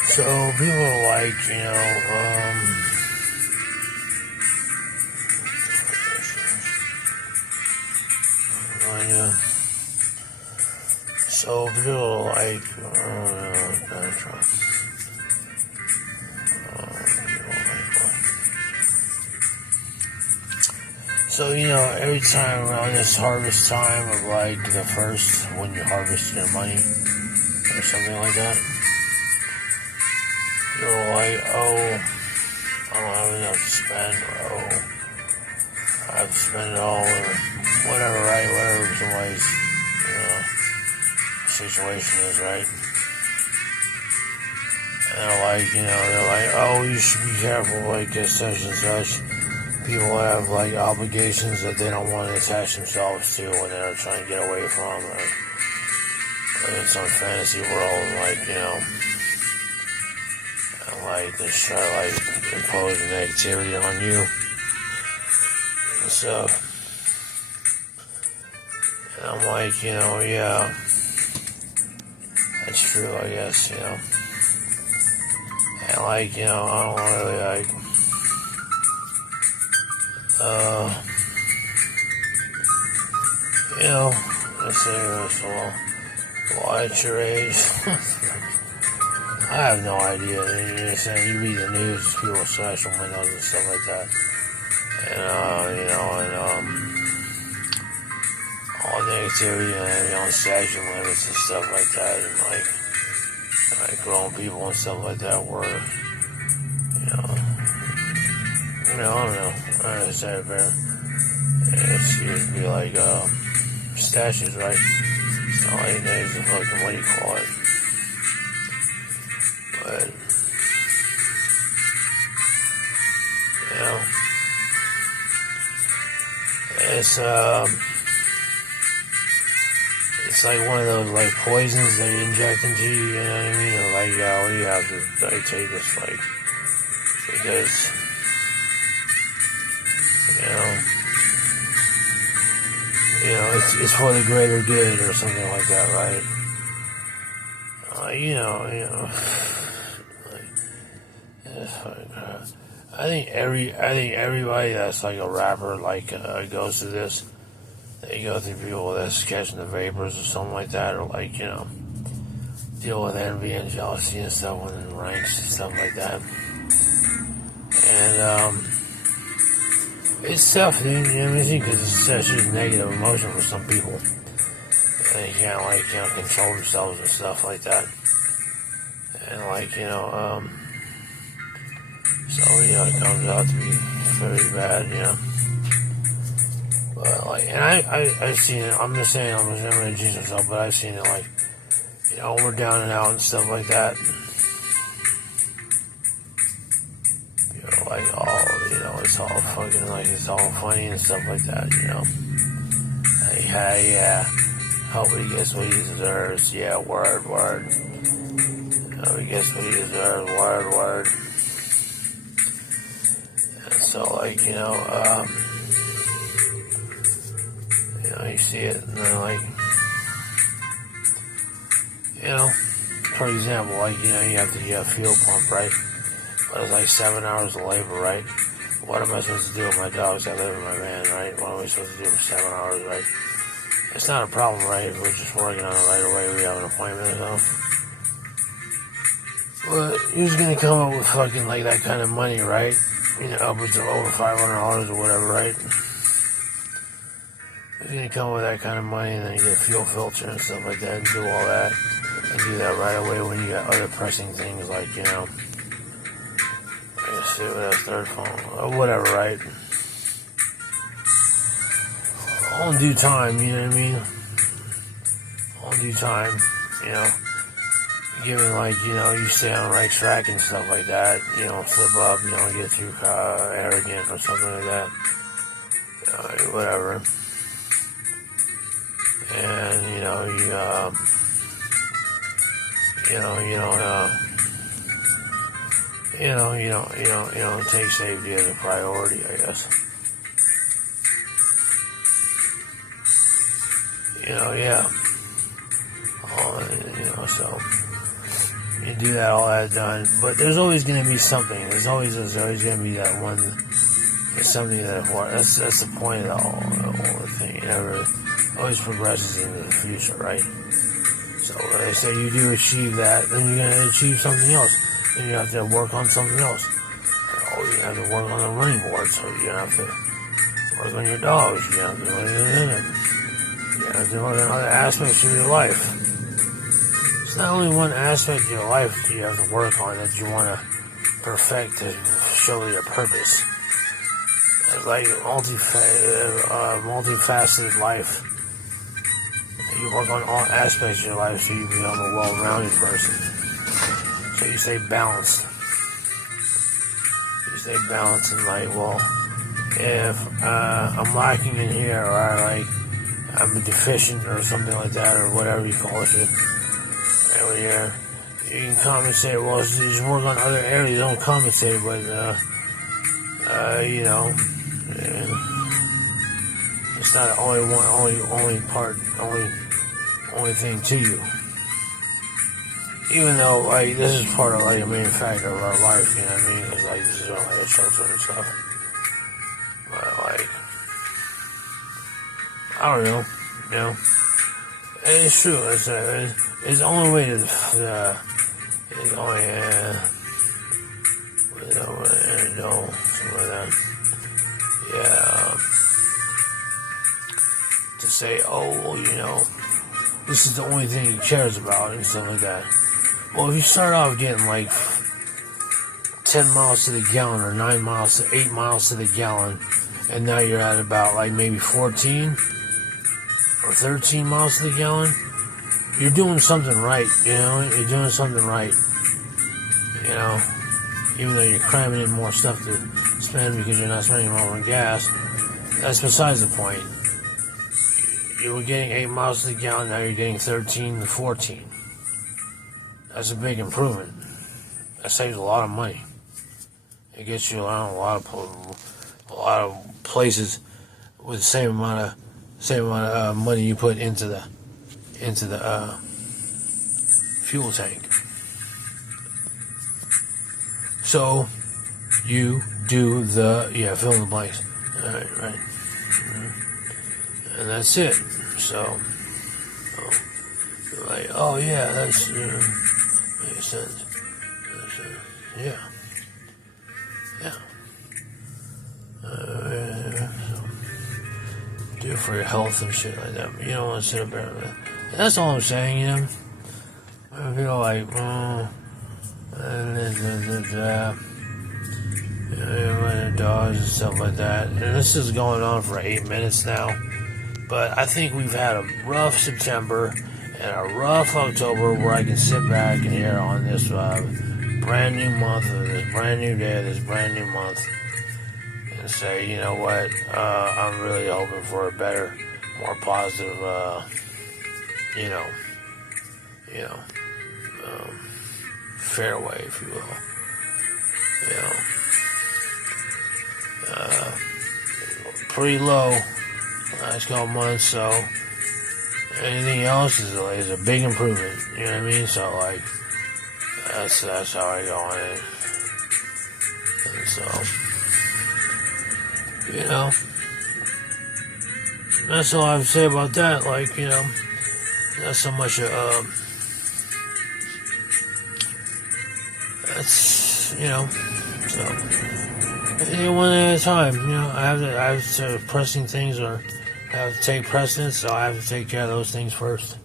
So people are like, so people are like, so, every time around this harvest time of like the first, when you harvest your money or something like that, you're like, oh, I don't have enough to spend, or oh, I have to spend it all, or whatever, right? Whatever somebody's, situation is, right? And they're like, oh, you should be careful, like, such and such. People have, like, obligations that they don't want to attach themselves to when they're trying to get away from, or in some fantasy world, like, and, like, they try to, like, impose negativity on you and stuff. And I'm like, yeah, that's true, I guess, And, like, I don't really, like, let's say, well, at your age, I have no idea. You're saying you read the news, people slash on windows and stuff like that. And, all negativity and, statute limits and stuff like that. And, like grown people and stuff like that were, I don't know. I said it better. It's used to be like, statues, right? It's not like there's a fucking, what do you call it? But, it's like one of those, like, poisons that you inject into you, you know what I mean? Or like, what do you have to, like, take this, like, because, it's for the greater good or something like that, right? I think everybody that's like a rapper, like, goes through this. They go through people that's catching the vapors or something like that, or like, deal with envy and jealousy and stuff within the ranks and stuff like that. And, it's tough, dude, because it's such a negative emotion for some people. And they can't, like, control themselves and stuff like that. And, like, so, it comes out to be very bad, But, like, and I've seen it, I'm just saying, I'm going to jinx myself, but I've seen it, like, when we're down and out and stuff like that. Like, it's all fucking, like, it's all funny and stuff like that, Like, hey, yeah, hope he gets what he deserves, yeah, word. He gets what he deserves, word. And so, like, you see it, and then, like, for example, like, you have to get a fuel pump, right? But it's like 7 hours of labor, right? What am I supposed to do with my dogs that live in my van, right? What am I supposed to do for 7 hours, right? It's not a problem, right? If we're just working on it right away, we have an appointment or something. But who's gonna come up with fucking, like, that kind of money, right? Upwards of over $500 or whatever, right? Who's gonna come up with that kind of money and then you get a fuel filter and stuff like that and do all that and do that right away when you got other pressing things like, let's see what that third phone, or whatever, right? All in due time, you know what I mean? All in due time, given, like, you stay on the right track and stuff like that, you don't slip up, you don't get too arrogant or something like that, whatever. And, you don't take safety as a priority, I guess. Yeah. So, You do that, all that done, but there's always going to be something. There's always going to be that one. There's something that's the point of the whole thing. It never always progresses into the future, right? So they say you do achieve that, then you're going to achieve something else. Then you have to work on something else. You have to work on the running board, so you have to work on your dogs. You have to work on it. You have to work on other aspects of your life. It's not only one aspect of your life that you have to work on that you want to perfect to show your purpose. It's like multifaceted life. You work on all aspects of your life so you become a well-rounded person. So you stay balanced. You stay balanced and like, well, if I'm lacking in here or I'm deficient or something like that or whatever you call it, you can compensate. Well, so you just work on other areas. Don't compensate, but it's not only thing to you. Even though this is part of a main factor of our life, you know what I mean? Because this is all a shelter and stuff. But I don't know, you know. It's true. It's the only way to something like that. Yeah. To say, oh, well, this is the only thing he cares about and stuff like that. Well, if you start off getting 10 miles to the gallon or 8 miles to the gallon, and now you're at about maybe 14 or 13 miles to the gallon, you're doing something right, you're doing something right, even though you're cramming in more stuff to spend because you're not spending more on gas. That's besides the point. You were getting 8 miles to the gallon, now you're getting 13 to 14. That's a big improvement. That saves a lot of money. It gets you around a lot of places with the same amount of money you put into the fuel tank. So you do fill in the blanks. All right. And that's it. So you're oh yeah, that's makes sense. Yeah. So, do it for your health and shit like that. But you don't want to sit up there. That's all I'm saying, I feel dogs and stuff like that. And this is going on for 8 minutes now. But I think we've had a rough September and a rough October where I can sit back and hear on this brand new month, or this brand new day, this brand new month, and say, you know what, I'm really hoping for a better, more positive, fairway, if you will. Pretty low last couple months, so anything else is a big improvement. You know what I mean? So that's how I go on it. And so that's all I have to say about that. Not so much that's so one at a time. I have to pressing things or have to take precedence, so I have to take care of those things first.